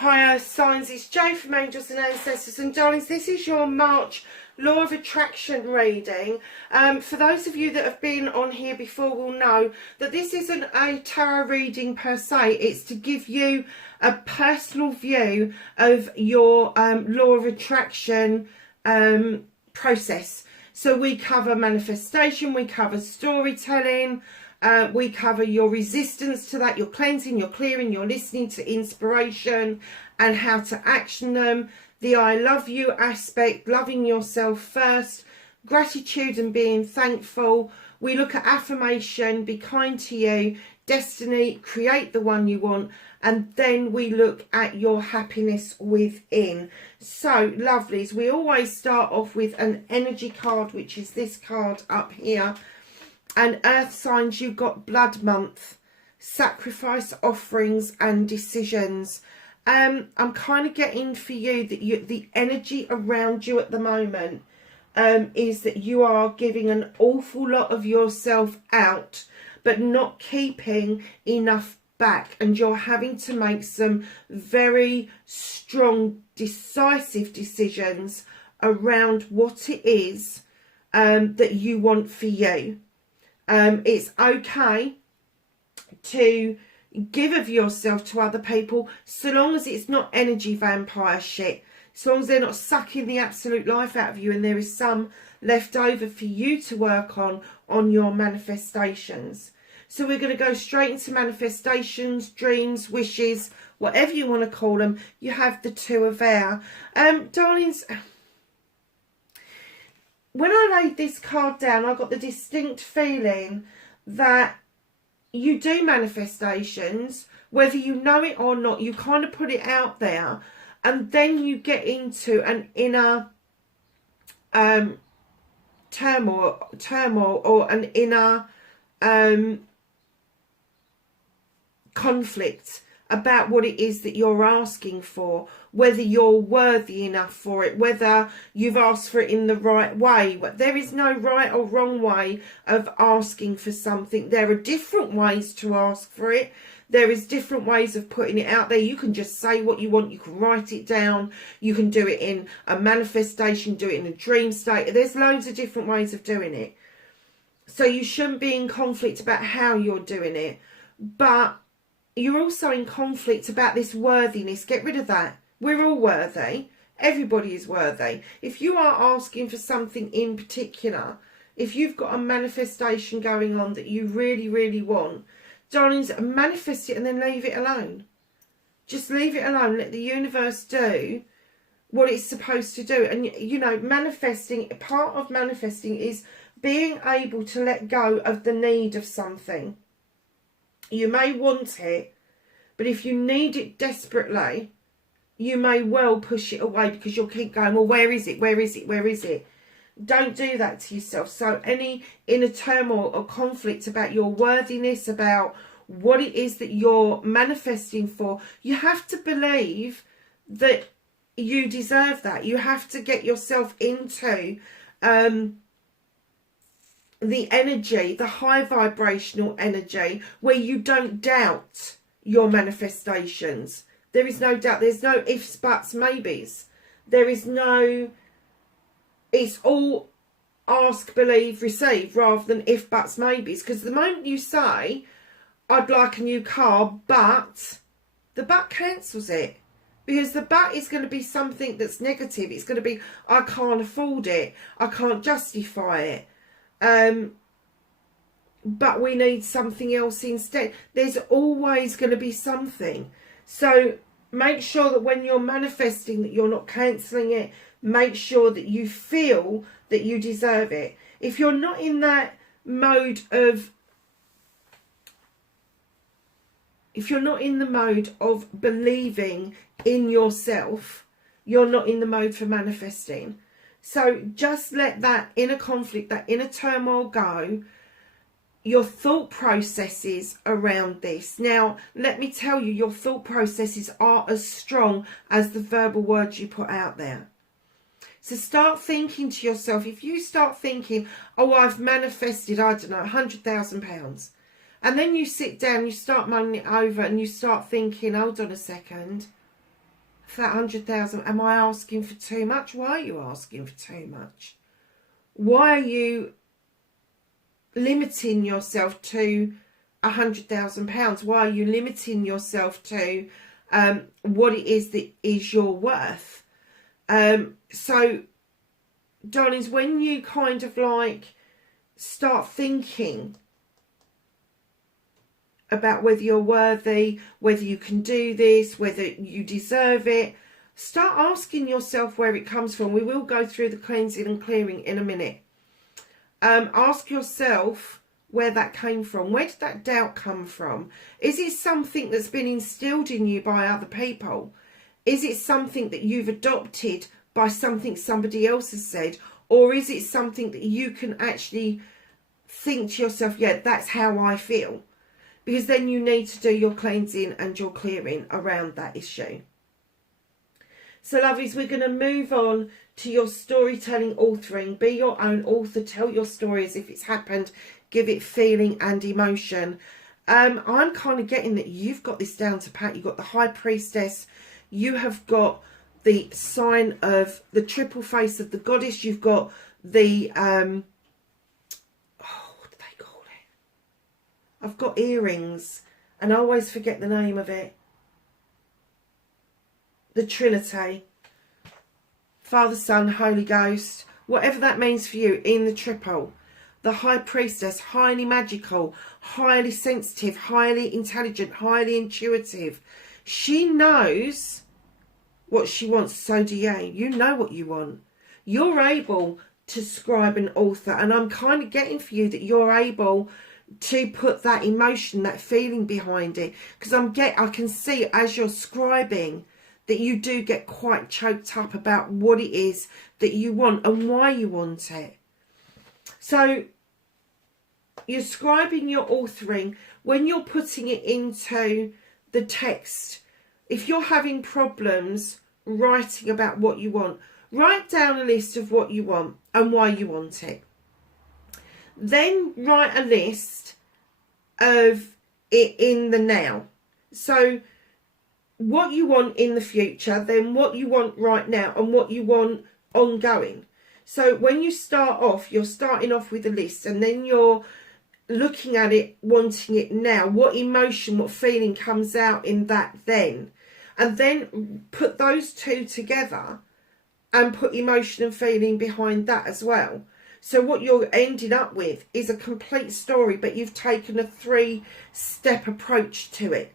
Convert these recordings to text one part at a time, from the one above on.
Hi Earth Signs, it's Jo from Angels and Ancestors, and darlings, this is your March Law of Attraction reading. For those of you that have been on here before will know that this isn't a tarot reading per se. It's to give you a personal view of your Law of Attraction process. So we cover manifestation, we cover storytelling, we cover your resistance to that, your cleansing, your clearing, your listening to inspiration and how to action them, the I love you aspect, loving yourself first, gratitude and being thankful. We look at affirmation, be kind to you, destiny, create the one you want, and then we look at your happiness within. So lovelies, we always start off with an energy card, which is this card up here. And Earth Signs, you've got blood month, sacrifice, offerings and decisions. I'm kind of getting for you that the energy around you at the moment is that you are giving an awful lot of yourself out, but not keeping enough back. And you're having to make some very strong, decisive decisions around what it is that you want for you. It's okay to give of yourself to other people, so long as it's not energy vampire shit, so long as they're not sucking the absolute life out of you and there is some left over for you to work on your manifestations. So we're going to go straight into manifestations, dreams, wishes, whatever you want to call them. You have the Two of Air. Darlings, when I laid this card down, I got the distinct feeling that you do manifestations, whether you know it or not. You kind of put it out there, and then you get into an inner turmoil or an inner conflict about what it is that you're asking for, whether you're worthy enough for it, whether you've asked for it in the right way. There is no right or wrong way of asking for something. There are different ways to ask for it. There is different ways of putting it out there. You can just say what you want. You can write it down. You can do it in a manifestation, do it in a dream state. There's loads of different ways of doing it. So you shouldn't be in conflict about how you're doing it. But you're also in conflict about this worthiness. Get rid of that. We're all worthy. Everybody is worthy. If you are asking for something in particular, if you've got a manifestation going on that you really, really want, darlings, manifest it and then leave it alone. Just leave it alone. Let the universe do what it's supposed to do. And, you know, manifesting, part of manifesting is being able to let go of the need of something. You may want it, but if you need it desperately, you may well push it away because you'll keep going, well, where is it? Where is it? Where is it? Don't do that to yourself. So any inner turmoil or conflict about your worthiness, about what it is that you're manifesting for, you have to believe that you deserve that. You have to get yourself into the energy, the high vibrational energy, where you don't doubt your manifestations. There is no doubt. There's no ifs, buts, maybes. There is no, it's all ask, believe, receive, rather than if, buts, maybes. Because the moment you say, I'd like a new car, but, the but cancels it. Because the but is going to be something that's negative. It's going to be, I can't afford it. I can't justify it. But we need something else instead. There's always going to be something. So make sure that when you're manifesting that you're not cancelling it. Make sure that you feel that you deserve it. If you're not in that mode of, if you're not in the mode of believing in yourself, you're not in the mode for manifesting. So just let that inner conflict, that inner turmoil go. Your thought processes around this. Now, let me tell you, your thought processes are as strong as the verbal words you put out there. So start thinking to yourself, if you start thinking, oh, I've manifested, I don't know, £100,000. And then you sit down, you start mulling it over and you start thinking, hold on a second. for that 100,000, am I asking for too much? Why are you asking for too much? Why are you limiting yourself to £100,000? Why are you limiting yourself to what it is that is your worth? So, darlings, when you kind of like start thinking about whether you're worthy, whether you can do this, whether you deserve it, start asking yourself where it comes from. We will go through the cleansing and clearing in a minute. Ask yourself where that came from. Where did that doubt come from? Is it something that's been instilled in you by other people? Is it something that you've adopted by something somebody else has said? Or is it something that you can actually think to yourself, yeah, that's how I feel? Because then you need to do your cleansing and your clearing around that issue. So, lovelies, we're going to move on to your storytelling authoring. Be your own author. Tell your story as if it's happened. Give it feeling and emotion. I'm kind of getting that you've got this down to pat. You've got the High Priestess. You have got the sign of the triple face of the goddess. You've got the... what do they call it? I've got earrings. And I always forget the name of it. The Trinity, Father, Son, Holy Ghost, whatever that means for you in the triple. The High Priestess, highly magical, highly sensitive, highly intelligent, highly intuitive. She knows what she wants, so do you. You know what you want. You're able to scribe and author, and I'm kind of getting for you that you're able to put that emotion, that feeling behind it. Because I can see as you're scribing that you do get quite choked up about what it is that you want and why you want it. So you're scribing, you're authoring. When you're putting it into the text, if you're having problems writing about what you want, write down a list of what you want and why you want it. Then write a list of it in the now. So what you want in the future, then what you want right now, and what you want ongoing. So when you start off, you're starting off with a list, and then you're looking at it, wanting it now. What emotion, what feeling comes out in that then? And then put those two together and put emotion and feeling behind that as well. So what you're ending up with is a complete story, but you've taken a 3-step approach to it.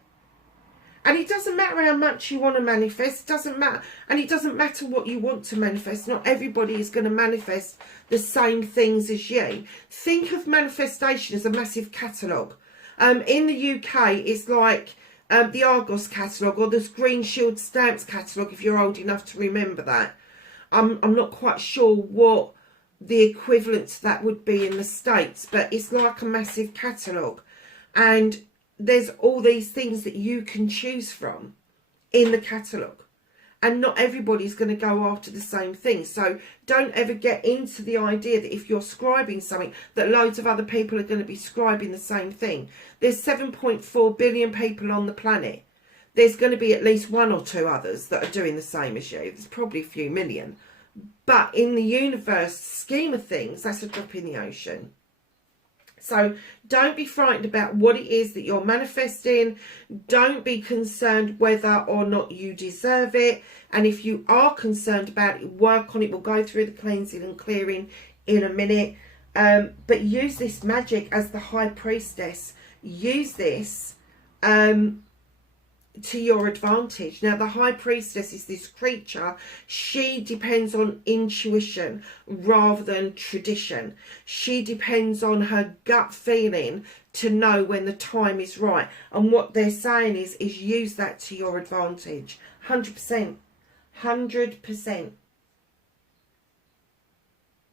And it doesn't matter how much you want to manifest. It doesn't matter. And it doesn't matter what you want to manifest. Not everybody is going to manifest the same things as you. Think of manifestation as a massive catalogue. In the UK, it's like the Argos catalogue or the Green Shield Stamps catalogue, if you're old enough to remember that. I'm not quite sure what the equivalent to that would be in the States, but it's like a massive catalogue. And there's all these things that you can choose from in the catalogue. And not everybody's going to go after the same thing. So don't ever get into the idea that if you're scribing something, that loads of other people are going to be scribing the same thing. There's 7.4 billion people on the planet. There's going to be at least 1 or 2 others that are doing the same as you. There's probably a few million. But in the universe scheme of things, that's a drop in the ocean. So don't be frightened about what it is that you're manifesting. Don't be concerned whether or not you deserve it. And if you are concerned about it, work on it. We'll go through the cleansing and clearing in a minute. But use this magic as the High Priestess. Use this to your advantage. Now, the High Priestess is this creature. She depends on intuition rather than tradition. She depends on her gut feeling to know when the time is right. And what they're saying is use that to your advantage. 100%. 100%.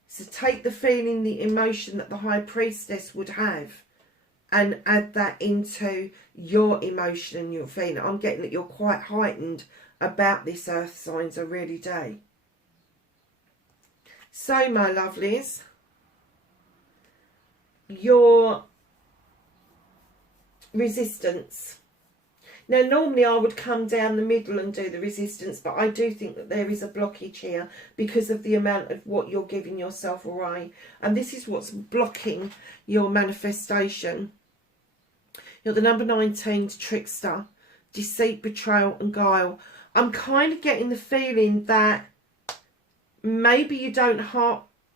So take the feeling, the emotion that the High Priestess would have, and add that into your emotion and your feeling. I'm getting that you're quite heightened about this, earth signs. I really do. So, my lovelies, your resistance. Now, normally I would come down the middle and do the resistance, but I do think that there is a blockage here because of the amount of what you're giving yourself away. And this is what's blocking your manifestation. You're the number 19, trickster, deceit, betrayal and guile. I'm kind of getting the feeling that maybe you don't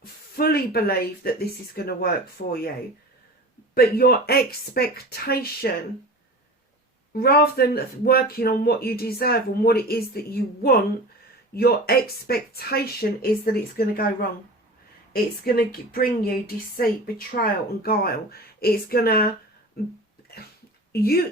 fully believe that this is going to work for you, but your expectation, rather than working on what you deserve and what it is that you want, your expectation is that it's going to go wrong. It's going to bring you deceit, betrayal and guile. It's going to...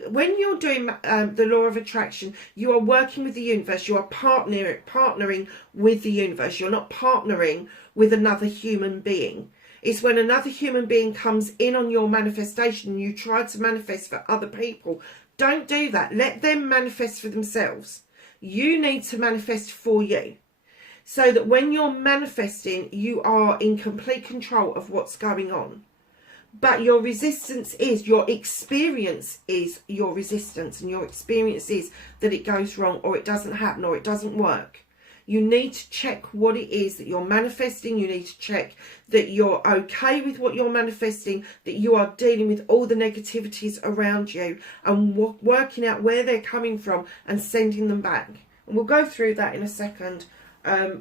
when you're doing the law of attraction, you are working with the universe. You are partnering with the universe. You're not partnering with another human being. It's when another human being comes in on your manifestation and you try to manifest for other people. Don't do that. Let them manifest for themselves. You need to manifest for you, so that when you're manifesting, you are in complete control of what's going on. But your resistance is, your experience is your resistance, and your experience is that it goes wrong, or it doesn't happen, or it doesn't work. You need to check what it is that you're manifesting. You need to check that you're okay with what you're manifesting, that you are dealing with all the negativities around you and working out where they're coming from and sending them back. And we'll go through that in a second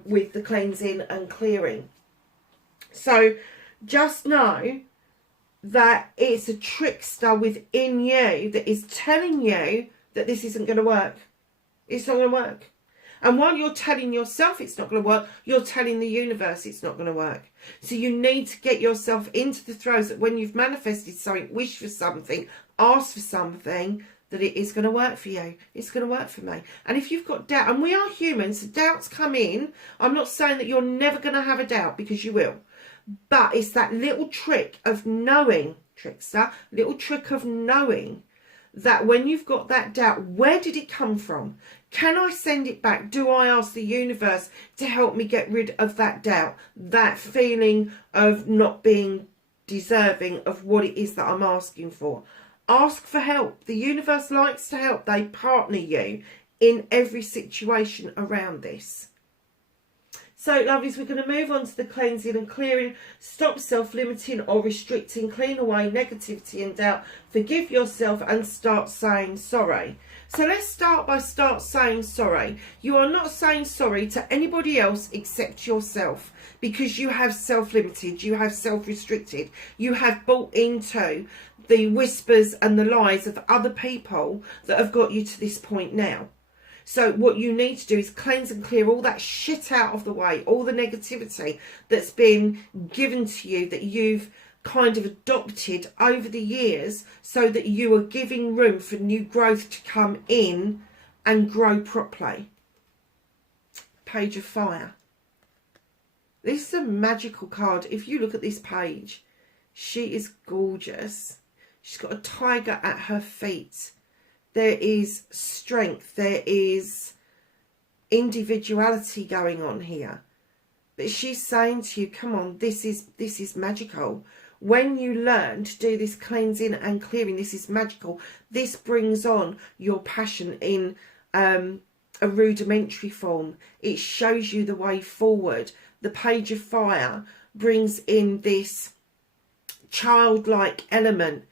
with the cleansing and clearing. So just know that it's a trickster within you that is telling you that this isn't going to work. It's not going to work. And while you're telling yourself it's not going to work, you're telling the universe it's not going to work. So you need to get yourself into the throes that when you've manifested something, wish for something, ask for something, that it is going to work for you. It's going to work for me. And if you've got doubt, and we are humans, so doubts come in. I'm not saying that you're never going to have a doubt, because you will. But it's that little trick of knowing, trickster, little trick of knowing that when you've got that doubt, where did it come from? Can I send it back? Do I ask the universe to help me get rid of that doubt, that feeling of not being deserving of what it is that I'm asking for? Ask for help. The universe likes to help. They partner you in every situation around this. So, lovelies, we're going to move on to the cleansing and clearing. Stop self-limiting or restricting. Clean away negativity and doubt. Forgive yourself and start saying sorry. So let's start saying sorry. You are not saying sorry to anybody else except yourself, because you have self-limited, you have self-restricted, you have bought into the whispers and the lies of other people that have got you to this point now. So what you need to do is cleanse and clear all that shit out of the way, all the negativity that's been given to you, that you've kind of adopted over the years, so that you are giving room for new growth to come in and grow properly. Page of Fire. This is a magical card. If you look at this page, she is gorgeous. She's got a tiger at her feet. There is strength. There is individuality going on here. But she's saying to you, come on, this is magical. When you learn to do this cleansing and clearing, this is magical. This brings on your passion in a rudimentary form. It shows you the way forward. The Page of Fire brings in this childlike element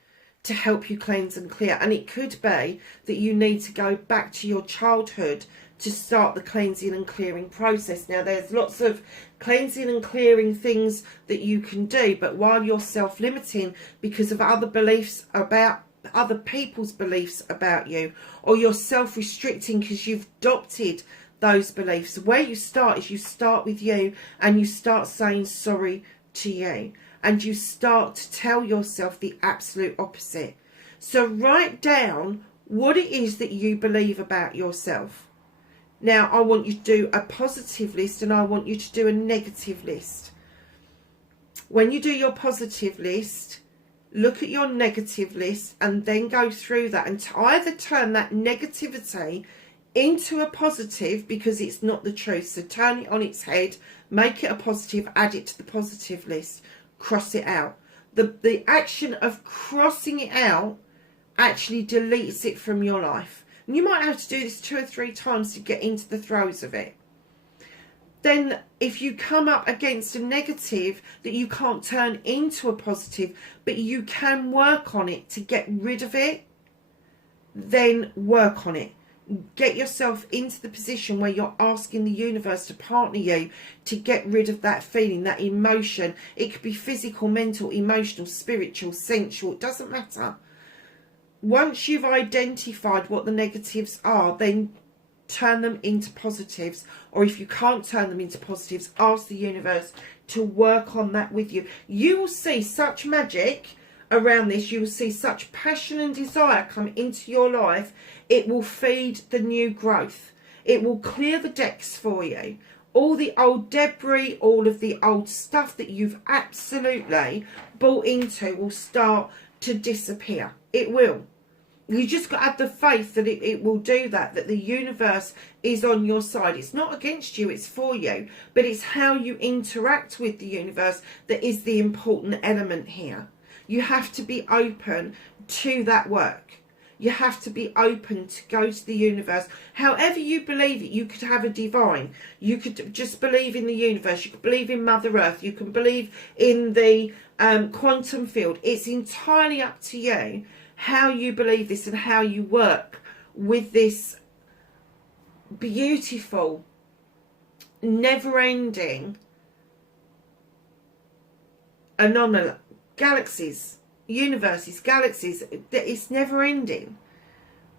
to help you cleanse and clear. And it could be that you need to go back to your childhood to start the cleansing and clearing process. Now, there's lots of cleansing and clearing things that you can do, but while you're self-limiting because of other beliefs about other people's beliefs about you, or you're self-restricting because you've adopted those beliefs, where you start is you start with you, and you start saying sorry to you, and you start to tell yourself the absolute opposite. So write down what it is that you believe about yourself. Now, I want you to do a positive list, and I want you to do a negative list. When you do your positive list, look at your negative list and then go through that and either turn that negativity into a positive, because it's not the truth. So turn it on its head, make it a positive, add it to the positive list, cross it out. The action of crossing it out actually deletes it from your life. And you might have to do this 2 or 3 times to get into the throes of it. Then if you come up against a negative that you can't turn into a positive, but you can work on it to get rid of it, then work on it. Get yourself into the position where you're asking the universe to partner you to get rid of that feeling, that emotion. It could be physical, mental, emotional, spiritual, sensual. It doesn't matter. Once you've identified what the negatives are, then turn them into positives. Or if you can't turn them into positives, ask the universe to work on that with you. You will see such magic around this. You will see such passion and desire come into your life. It will feed the new growth. It will clear the decks for you. All the old debris, all of the old stuff that you've absolutely bought into will start to disappear. It will. You just got to have the faith that it will do that the universe is on your side. It's not against you, it's for you. But it's how you interact with the universe that is the important element here. You have to be open to that work. You have to be open to go to the universe. However you believe it, you could have a divine. You could just believe in the universe. You could believe in Mother Earth. You can believe in the quantum field. It's entirely up to you how you believe this and how you work with this beautiful, never-ending anomaly. Galaxies, universes, galaxies, it's never ending.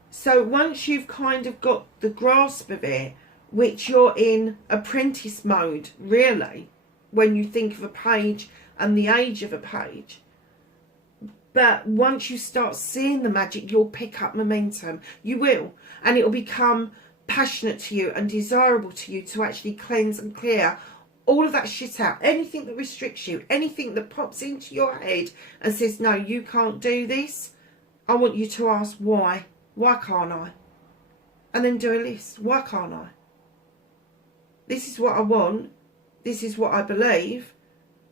So once you've kind of got the grasp of it, which you're in apprentice mode really, when you think of a page and the age of a page, but once you start seeing the magic, you'll pick up momentum. You will. And it will become passionate to you and desirable to you to actually cleanse and clear all of that shit out. Anything that restricts you, anything that pops into your head and says, no, you can't do this. I want you to ask why. Why can't I? And then do a list. Why can't I? This is what I want. This is what I believe.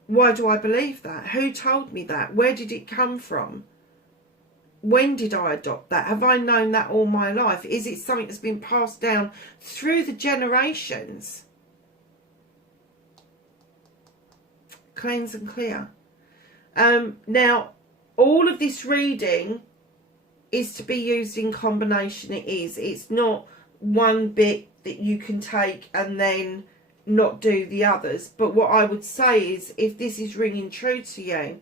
Why do I believe that? Who told me that? Where did it come from? When did I adopt that? Have I known that all my life? Is it something that's been passed down through the generations? Cleanse and clear. Now, all of this reading is to be used in combination. It is. It's not one bit that you can take and then not do the others. But what I would say is, if this is ringing true to you,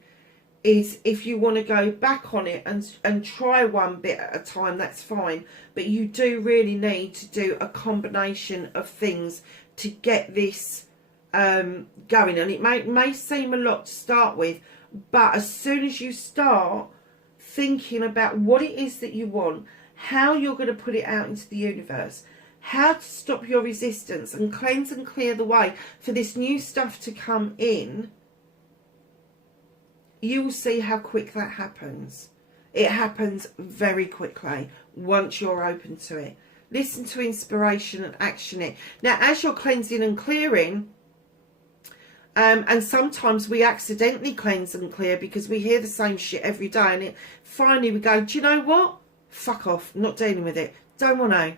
is if you want to go back on it and try one bit at a time, that's fine. But you do really need to do a combination of things to get this going. And it may seem a lot to start with, but as soon as you start thinking about what it is that you want, how you're going to put it out into the universe, how to stop your resistance and cleanse and clear the way for this new stuff to come in, you will see how quick that happens. It happens very quickly once you're open to it. Listen to inspiration and action it. Now, as you're cleansing and clearing, and sometimes we accidentally cleanse and clear because we hear the same shit every day, and finally we go, do you know what? Fuck off. Not dealing with it. Don't want to.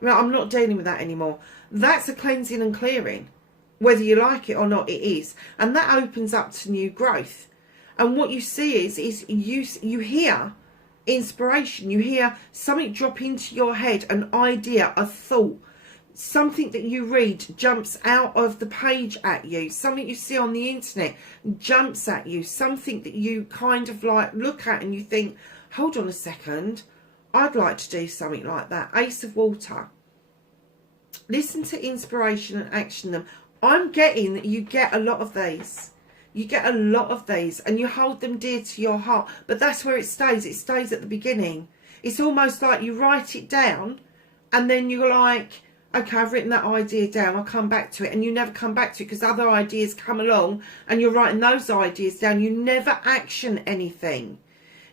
No, I'm not dealing with that anymore. That's a cleansing and clearing. Whether you like it or not, it is. And that opens up to new growth. And what you see is you hear inspiration. You hear something drop into your head, an idea, a thought. Something that you read jumps out of the page at you. Something you see on the internet jumps at you. Something that you kind of like look at and you think, hold on a second, I'd like to do something like that. Ace of Water. Listen to inspiration and action them. I'm getting that you get a lot of these. You get a lot of these and you hold them dear to your heart. But that's where it stays. It stays at the beginning. It's almost like you write it down and then you're like, okay, I've written that idea down. I'll come back to it. And you never come back to it because other ideas come along and you're writing those ideas down. You never action anything.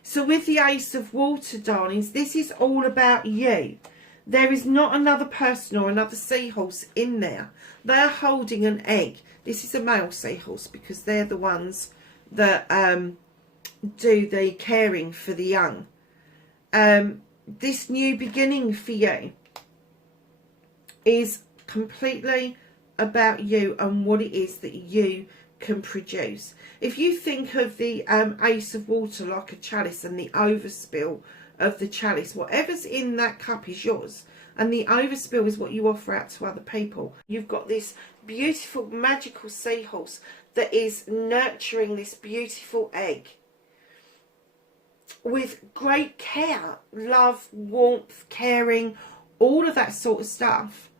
So with the Ace of Water, darlings, this is all about you. There is not another person or another seahorse in there. They are holding an egg. This is a male seahorse because they're the ones that do the caring for the young. this new beginning for you is completely about you and what it is that you can produce. If you think of the Ace of Water like a chalice, and the overspill of the chalice, whatever's in that cup is yours, and the overspill is what you offer out to other people. You've got this beautiful magical seahorse that is nurturing this beautiful egg with great care, love, warmth, caring, all of that sort of stuff.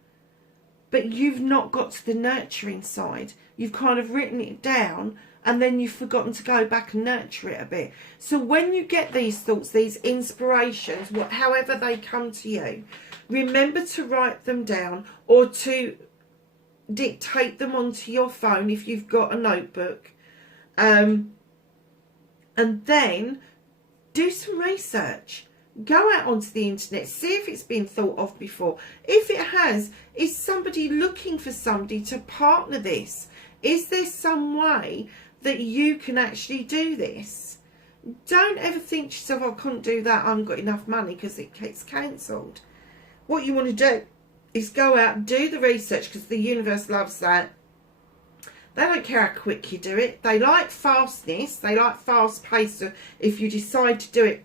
But you've not got to the nurturing side. You've kind of written it down, and then you've forgotten to go back and nurture it a bit. So when you get these thoughts, these inspirations, however they come to you, remember to write them down, or to dictate them onto your phone if you've got a notebook. And then do some research. Go out onto the internet, see if it's been thought of before. If it has, is somebody looking for somebody to partner this? Is there some way that you can actually do this? Don't ever think to yourself, I couldn't do that, I haven't got enough money, because it gets cancelled. What you want to do is go out and do the research, because the universe loves that. They don't care how quick you do it. They like fastness. They like fast pace. So if you decide to do it,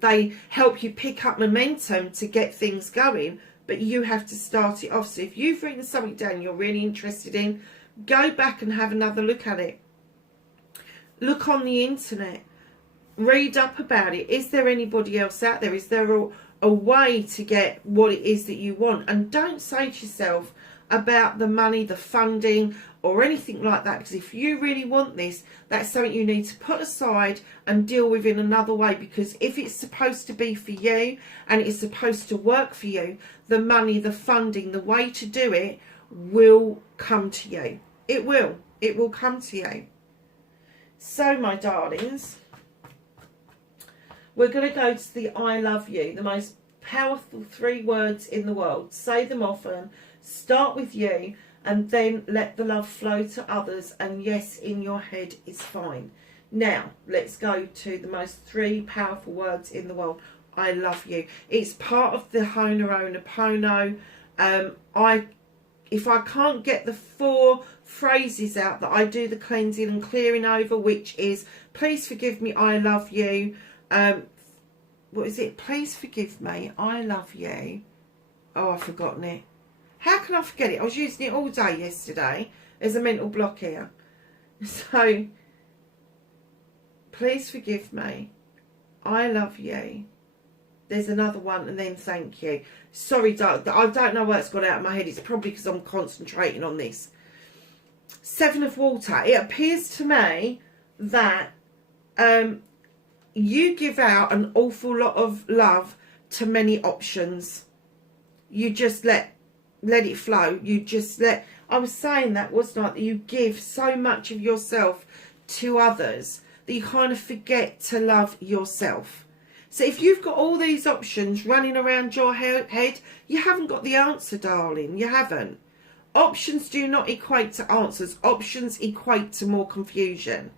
they help you pick up momentum to get things going, but you have to start it off. So if you've written something down you're really interested in, go back and have another look at it. Look on the internet. Read up about it. Is there anybody else out there? Is there a way to get what it is that you want? And don't say to yourself about the money, the funding, or anything like that, because if you really want this, that's something you need to put aside and deal with in another way. Because if it's supposed to be for you and it's supposed to work for you, the money, the funding, the way to do it will come to you. It will come to you. So my darlings, we're going to go to the I love you, the most powerful 3 words in the world. Say them often. Start with you, and then let the love flow to others. And yes, in your head is fine. Now, let's go to the most 3 powerful words in the world. I love you. It's part of the Ho'oponopono. If I can't get the 4 phrases out that I do the cleansing and clearing over, which is, please forgive me, I love you. What is it? Please forgive me, I love you. Oh, I've forgotten it. How can I forget it? I was using it all day yesterday. There's a mental block here. So, please forgive me. I love you. There's another one, and then thank you. Sorry, I don't know why it's got out of my head. It's probably because I'm concentrating on this. 7 of Water. It appears to me that you give out an awful lot of love to many options. You just let it flow. You just let, I was saying that, wasn't I, that you give so much of yourself to others that you kind of forget to love yourself. So if you've got all these options running around your head, you haven't got the answer, darling. You haven't. Options do not equate to answers. Options equate to more confusion.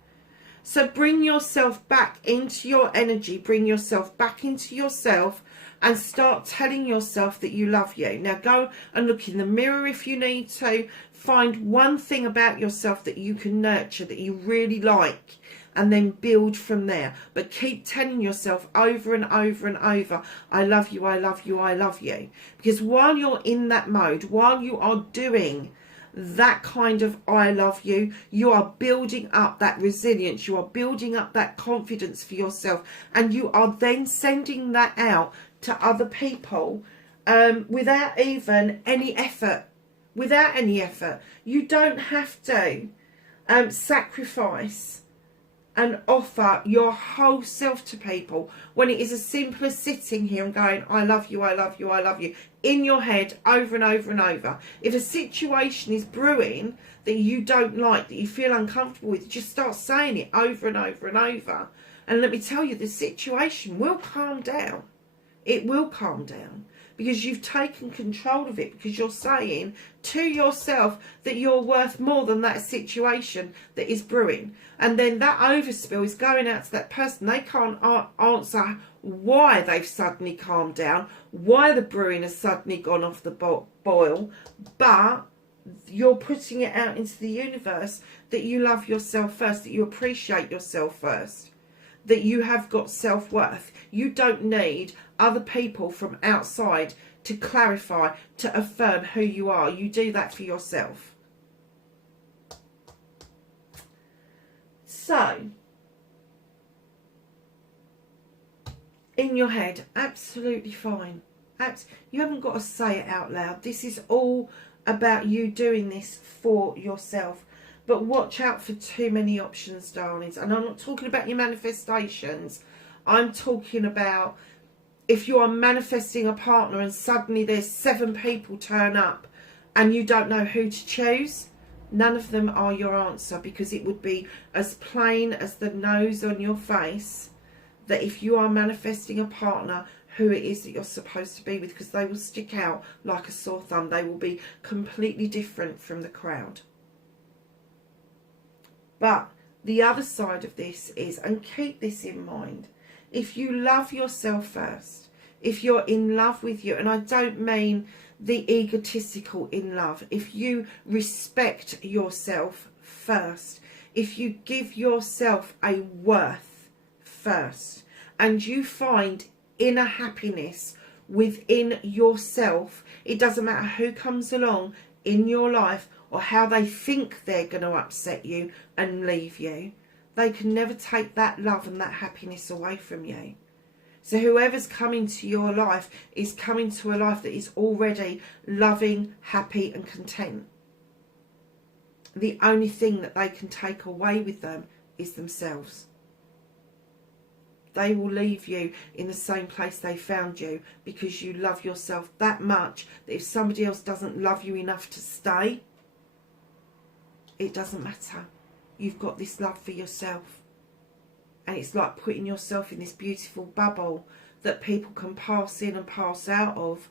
So bring yourself back into your energy. Bring yourself back into yourself, and start telling yourself that you love you. Now go and look in the mirror if you need to. Find one thing about yourself that you can nurture, that you really like, and then build from there. But keep telling yourself over and over and over, I love you, I love you, I love you. Because while you're in that mode, while you are doing that kind of I love you, you are building up that resilience, you are building up that confidence for yourself, and you are then sending that out to other people without even any effort. Without any effort. You don't have to sacrifice and offer your whole self to people, when it is as simple as sitting here and going, I love you, I love you, I love you, in your head over and over and over. If a situation is brewing that you don't like, that you feel uncomfortable with, just start saying it over and over and over. And let me tell you, the situation will calm down. It will calm down. because you've taken control of it, because you're saying to yourself that you're worth more than that situation that is brewing. And then that overspill is going out to that person. They can't answer why they've suddenly calmed down, why the brewing has suddenly gone off the boil, but you're putting it out into the universe that you love yourself first, that you appreciate yourself first, that you have got self-worth. You don't need other people from outside to clarify, to affirm who you are. You do that for yourself. So, in your head, absolutely fine. You haven't got to say it out loud. This is all about you doing this for yourself. But watch out for too many options, darlings. And I'm not talking about your manifestations. I'm talking about if you are manifesting a partner and suddenly there's 7 people turn up and you don't know who to choose. None of them are your answer, because it would be as plain as the nose on your face that if you are manifesting a partner, who it is that you're supposed to be with, because they will stick out like a sore thumb. They will be completely different from the crowd. But the other side of this is, and keep this in mind, if you love yourself first, if you're in love with you, and I don't mean the egotistical in love, if you respect yourself first, if you give yourself a worth first, and you find inner happiness within yourself, it doesn't matter who comes along in your life or how they think they're going to upset you and leave you. They can never take that love and that happiness away from you. So whoever's coming to your life is coming to a life that is already loving, happy and content. The only thing that they can take away with them is themselves. They will leave you in the same place they found you, because you love yourself that much that if somebody else doesn't love you enough to stay, it doesn't matter. You've got this love for yourself. And it's like putting yourself in this beautiful bubble that people can pass in and pass out of,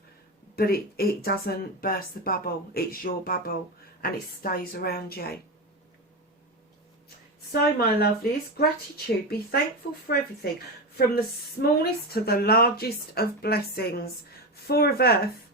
but it doesn't burst the bubble. It's your bubble and it stays around you. So, my lovelies, gratitude. Be thankful for everything, from the smallest to the largest of blessings. 4 of Earth.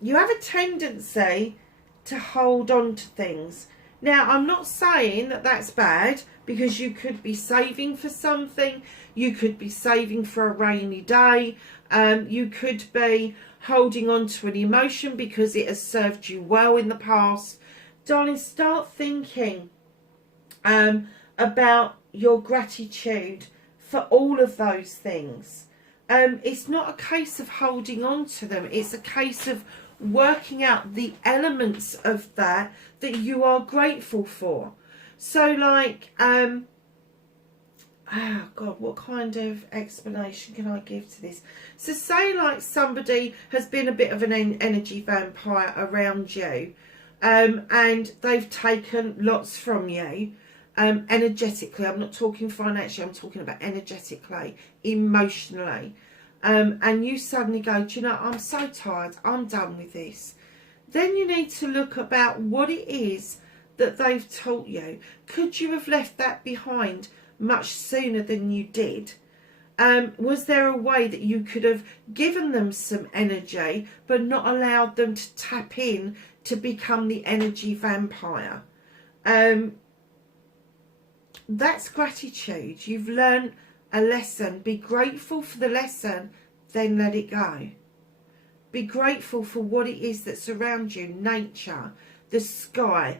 You have a tendency to hold on to things. Now, I'm not saying that that's bad, because you could be saving for something. You could be saving for a rainy day. You could be holding on to an emotion because it has served you well in the past. Darling, start thinking about your gratitude for all of those things. It's not a case of holding on to them. It's a case of working out the elements of that you are grateful for. So like, oh God, what kind of explanation can I give to this? So say like somebody has been a bit of an energy vampire around you, and they've taken lots from you. Energetically, I'm not talking financially, I'm talking about energetically, emotionally. And you suddenly go, do you know, I'm so tired, I'm done with this. Then you need to look about what it is that they've taught you. Could you have left that behind much sooner than you did? Was there a way that you could have given them some energy but not allowed them to tap in to become the energy vampire? That's gratitude. You've learned a lesson. Be grateful for the lesson, then let it go. Be grateful for what it is that's around you. Nature, the sky.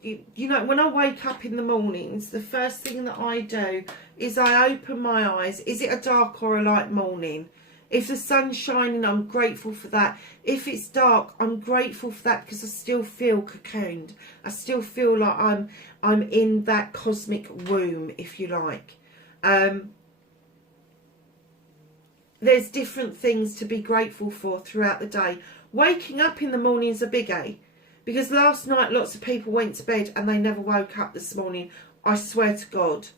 You know, when I wake up in the mornings, the first thing that I do is I open my eyes. Is it a dark or a light morning? If the sun's shining, I'm grateful for that. If it's dark, I'm grateful for that, because I still feel cocooned. I still feel like I'm in that cosmic womb, if you like. There's different things to be grateful for throughout the day. Waking up in the morning is a biggie, because last night lots of people went to bed and they never woke up this morning. I swear to God,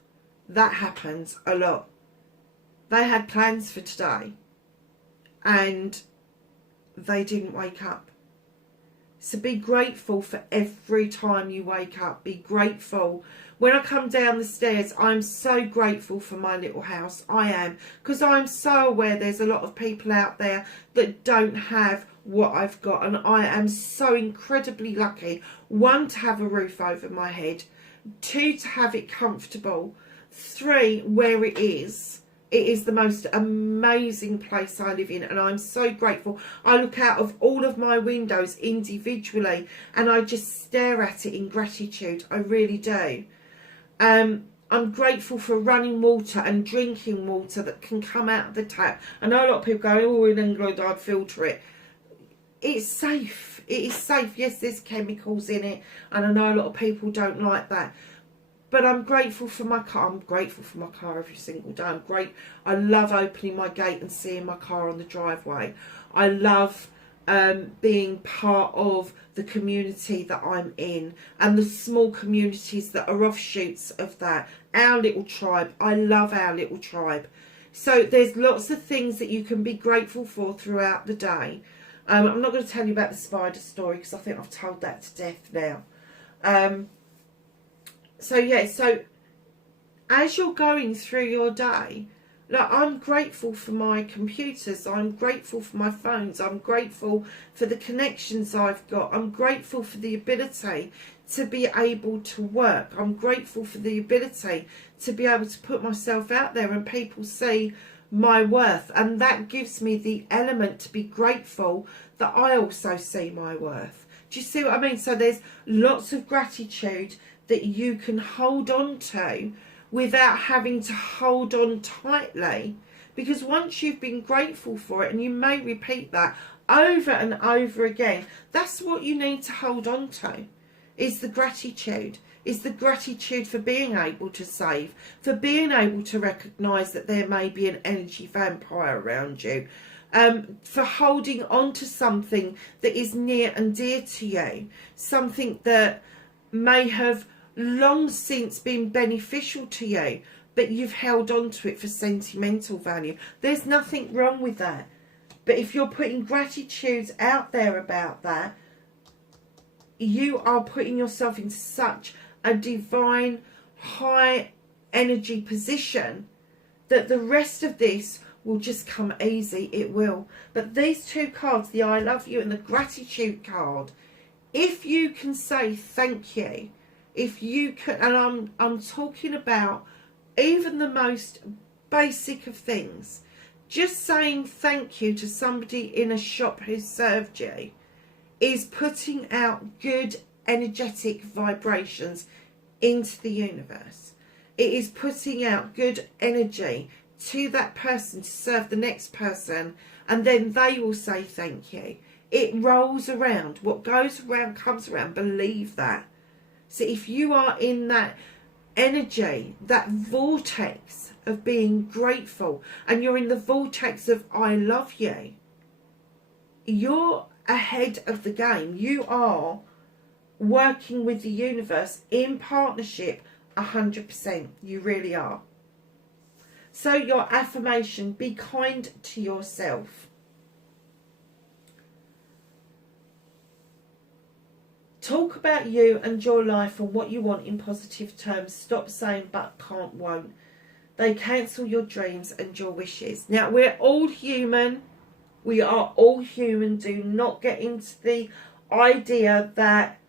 that happens a lot. They had plans for today and they didn't wake up. So be grateful for every time you wake up. Be grateful. When I come down the stairs, I'm so grateful for my little house. I am. Because I'm so aware there's a lot of people out there that don't have what I've got. And I am so incredibly lucky. 1, to have a roof over my head. 2, to have it comfortable. 3, where it is. It is the most amazing place I live in, and I'm so grateful. I look out of all of my windows individually and I just stare at it in gratitude. I really do. I'm grateful for running water and drinking water that can come out of the tap. I know a lot of people go, oh, in England I'd filter it. It's safe. It is safe. Yes, there's chemicals in it, and I know a lot of people don't like that. But I'm grateful for my car. I'm grateful for my car every single day. I love opening my gate and seeing my car on the driveway. I love being part of the community that I'm in, and the small communities that are offshoots of that. Our little tribe. I love our little tribe. So there's lots of things that you can be grateful for throughout the day. I'm not going to tell you about the spider story because I think I've told that to death now. So yeah, so as you're going through your day, like, I'm grateful for my computers, I'm grateful for my phones, I'm grateful for the connections I've got, I'm grateful for the ability to be able to work, I'm grateful for the ability to be able to put myself out there and people see my worth, and that gives me the element to be grateful that I also see my worth. Do you see what I mean? So there's lots of gratitude that you can hold on to without having to hold on tightly, because once you've been grateful for it, and you may repeat that over and over again, that's what you need to hold on to, is the gratitude. Is the gratitude for being able to save, for being able to recognise that there may be an energy vampire around you, for holding on to something that is near and dear to you, something that may have long since been beneficial to you, but you've held on to it for sentimental value. There's nothing wrong with that. But if you're putting gratitude out there about that, you are putting yourself into such a divine, high energy position that the rest of this will just come easy. It will. But these 2 cards, the I love you and the gratitude card, if you can say thank you, if you can, and I'm talking about even the most basic of things, just saying thank you to somebody in a shop who served you is putting out good energetic vibrations into the universe. It is putting out good energy to that person to serve the next person, and then they will say thank you. It rolls around. What goes around comes around. Believe that. So if you are in that energy, that vortex of being grateful, and you're in the vortex of I love you, you're ahead of the game. You are working with the universe in partnership 100%. You really are. So your affirmation, be kind to yourself. Talk about you and your life and what you want in positive terms. Stop saying but, can't, won't. They cancel your dreams and your wishes. Now, we're all human. We are all human. Do not get into the idea that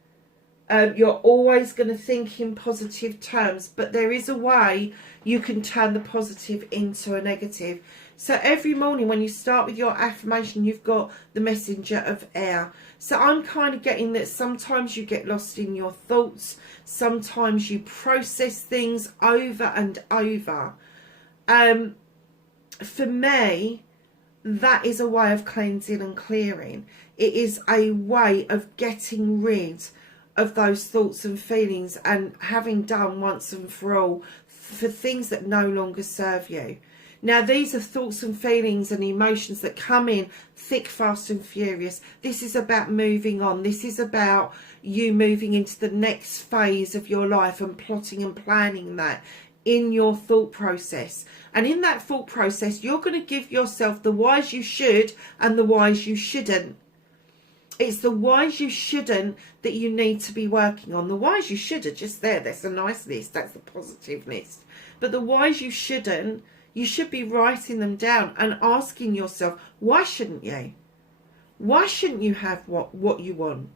you're always going to think in positive terms. But there is a way you can turn the positive into a negative. So every morning when you start with your affirmation, you've got the messenger of air. So I'm kind of getting that sometimes you get lost in your thoughts. Sometimes you process things over and over. For me, that is a way of cleansing and clearing. It is a way of getting rid of those thoughts and feelings and having done once and for all for things that no longer serve you. Now, these are thoughts and feelings and emotions that come in thick, fast and furious. This is about moving on. This is about you moving into the next phase of your life and plotting and planning that. in your thought process. And in that thought process, you're going to give yourself the whys you should and the whys you shouldn't. It's the whys you shouldn't that you need to be working on. The whys you should are just there. That's a nice list. That's the positive list. But the whys you shouldn't, you should be writing them down and asking yourself, why shouldn't you? Why shouldn't you have what you want?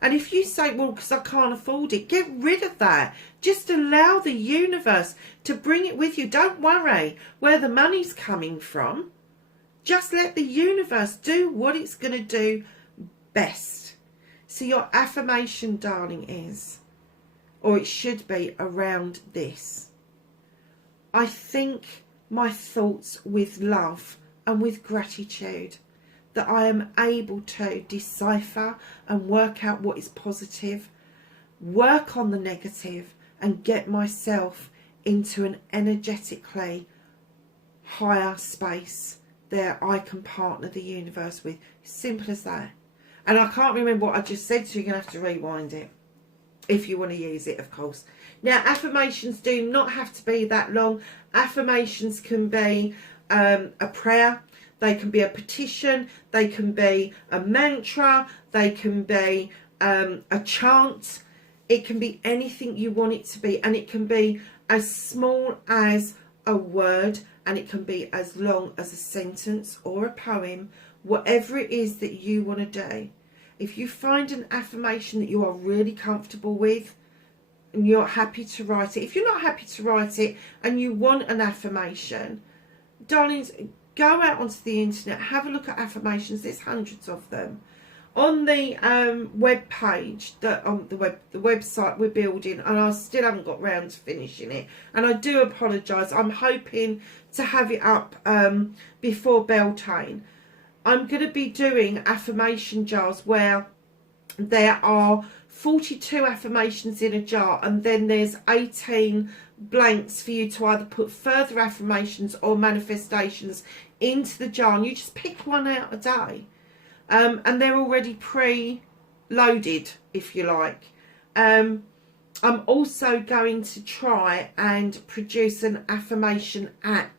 And if you say, well, because I can't afford it, get rid of that. Just allow the universe to bring it with you. Don't worry where the money's coming from. Just let the universe do what it's going to do best. So your affirmation, darling, is, or it should be, around this. I think my thoughts with love and with gratitude, that I am able to decipher and work out what is positive, work on the negative, and get myself into an energetically higher space that I can partner the universe with. Simple as that. And I can't remember what I just said, so you're going to have to rewind it if you want to use it, of course. Now, affirmations do not have to be that long. Affirmations can be a prayer. They can be a petition. They can be a mantra. They can be a chant. It can be anything you want it to be. And it can be as small as a word. And it can be as long as a sentence or a poem. Whatever it is that you want to do. If you find an affirmation that you are really comfortable with, and you're happy to write it. If you're not happy to write it and you want an affirmation, darlings, go out onto the internet, have a look at affirmations. There's hundreds of them. On the web page, the website we're building, and I still haven't got round to finishing it. And I do apologise. I'm hoping to have it up before Beltane. I'm going to be doing affirmation jars where there are 42 affirmations in a jar, and then there's 18 blanks for you to either put further affirmations or manifestations into the jar, and you just pick one out a day, and they're already pre-loaded, if you like. I'm also going to try and produce an affirmation app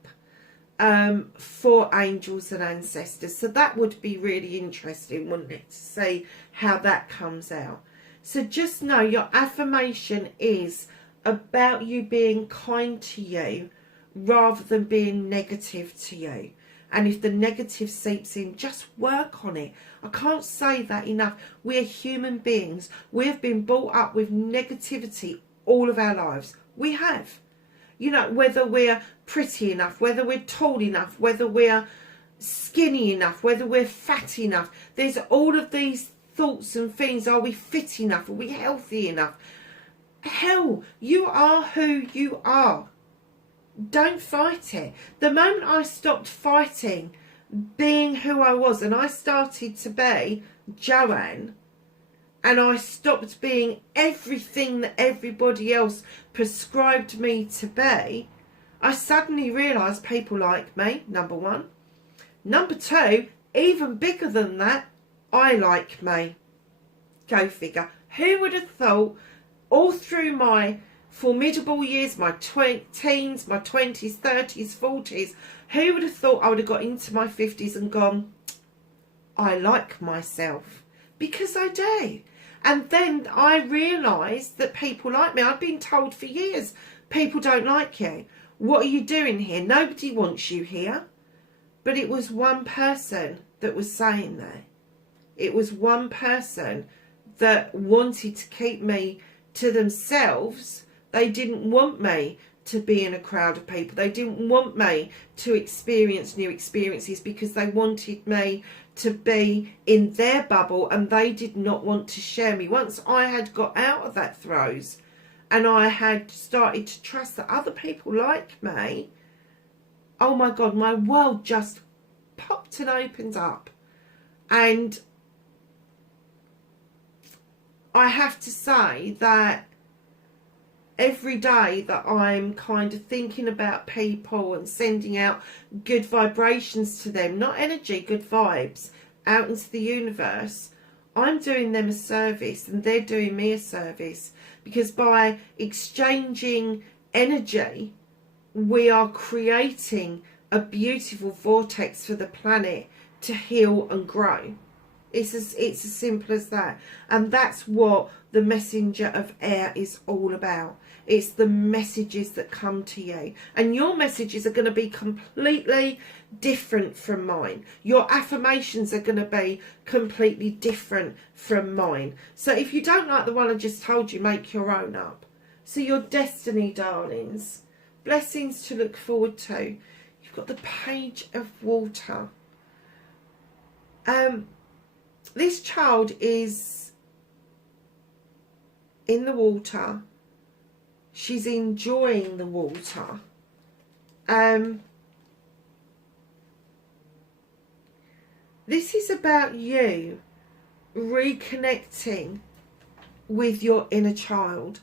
for angels and ancestors, so that would be really interesting, wouldn't it, to see how that comes out. So just know your affirmation is about you being kind to you rather than being negative to you. And if the negative seeps in, just work on it. I can't say that enough. We're human beings. We have been brought up with negativity all of our lives. We have. You know, whether we're pretty enough, whether we're tall enough, whether we're skinny enough, whether we're fat enough. There's all of these thoughts and things. Are we fit enough? Are we healthy enough? Hell, you are who you are. Don't fight it. The moment I stopped fighting being who I was and I started to be Joanne, and I stopped being everything that everybody else prescribed me to be, I suddenly realised people like me, number one. Number two, even bigger than that, I like me. Go figure. Who would have thought all through my formidable years, my teens, my 20s, 30s, 40s, who would have thought I would have got into my 50s and gone, I like myself? Because I do. And then I realised that people like me. I've been told for years, people don't like you. What are you doing here? Nobody wants you here. But it was one person that was saying that. It was one person that wanted to keep me to themselves. They didn't want me to be in a crowd of people. They didn't want me to experience new experiences because they wanted me to be in their bubble, and they did not want to share me. Once I had got out of that throes and I had started to trust that other people like me, oh my God, my world just popped and opened up. And I have to say that every day that I'm kind of thinking about people and sending out good vibrations to them, not energy, good vibes, out into the universe, I'm doing them a service and they're doing me a service. Because by exchanging energy, we are creating a beautiful vortex for the planet to heal and grow. It's as simple as that. And that's what the messenger of air is all about. It's the messages that come to you. And your messages are going to be completely different from mine. Your affirmations are going to be completely different from mine. So if you don't like the one I just told you, make your own up. So your destiny, darlings. Blessings to look forward to. You've got the Page of Water. This child is in the water. She's enjoying the water. This is about you reconnecting with your inner child.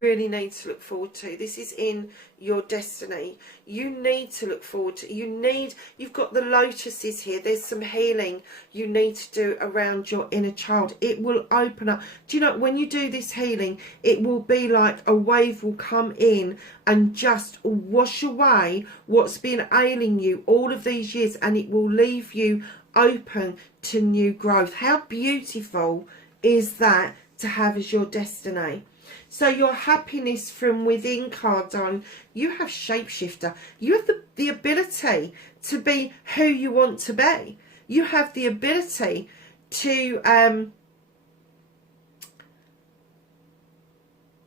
Really need to look forward to. This is in your destiny. You need to look forward to. You've got the lotuses here. There's some healing you need to do around your inner child. It will open up. Do you know, when you do this healing, it will be like a wave will come in and just wash away what's been ailing you all of these years, and it will leave you open to new growth. How beautiful is that to have as your destiny? So your happiness from within card, darling, you have shapeshifter. You have the ability to be who you want to be. You have the ability to,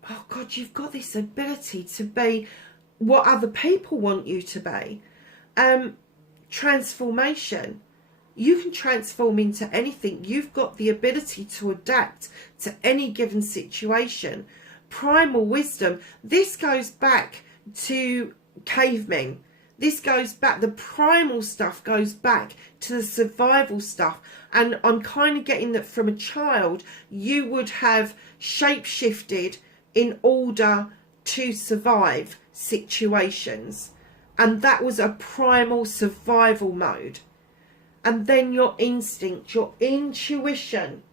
oh God, you've got this ability to be what other people want you to be. Transformation. You can transform into anything. You've got the ability to adapt to any given situation. Primal wisdom. This goes back to cavemen. This goes back, the primal stuff goes back to the survival stuff. And I'm kind of getting that from a child, you would have shape-shifted in order to survive situations. And that was a primal survival mode. And then your instinct, your intuition.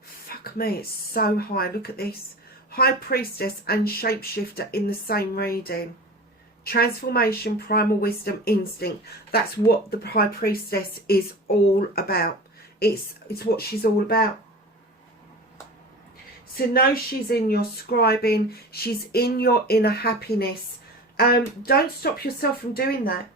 Fuck me, it's so high. Look at this. High Priestess and Shapeshifter in the same reading. Transformation, primal wisdom, instinct. That's what the High Priestess is all about. It's what she's all about. So know she's in your scribing. She's in your inner happiness. Don't stop yourself from doing that.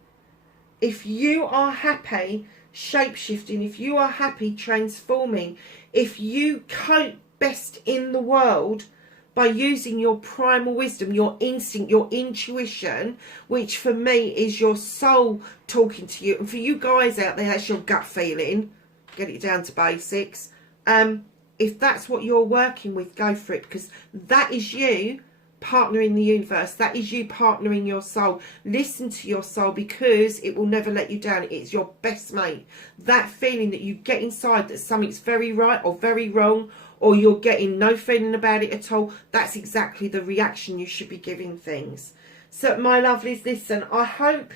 If you are happy shape-shifting, if you are happy transforming, if you cope best in the world by using your primal wisdom, your instinct, your intuition, which for me is your soul talking to you, and for you guys out there, that's your gut feeling, get it down to basics. If that's what you're working with, go for it, because that is you partnering the universe. That is you partnering your soul. Listen to your soul, because it will never let you down. It's your best mate. That feeling that you get inside that something's very right or very wrong, or you're getting no feeling about it at all, that's exactly the reaction you should be giving things. So my lovelies, listen, I hope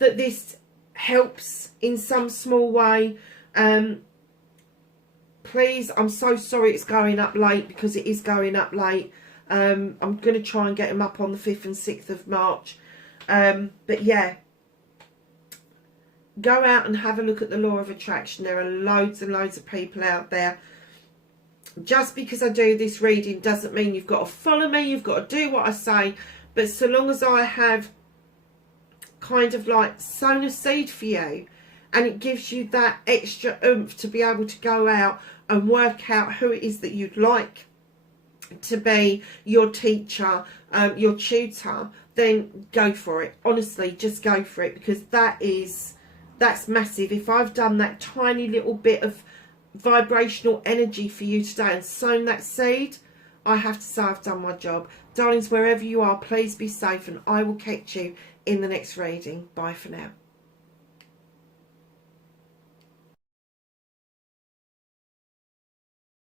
that this helps in some small way. Please, I'm so sorry it's going up late, because it is going up late. I'm going to try and get them up on the 5th and 6th of March. But yeah, go out and have a look at the law of attraction. There are loads and loads of people out there. Just because I do this reading doesn't mean you've got to follow me. You've got to do what I say. But so long as I have kind of like sown a seed for you, and it gives you that extra oomph to be able to go out and work out who it is that you'd like to be your teacher, your tutor, then go for it. Honestly, just go for it, because that's massive. If I've done that tiny little bit of vibrational energy for you today and sown that seed, I have to say I've done my job. Darlings, wherever you are, please be safe, and I will catch you in the next reading. Bye for now.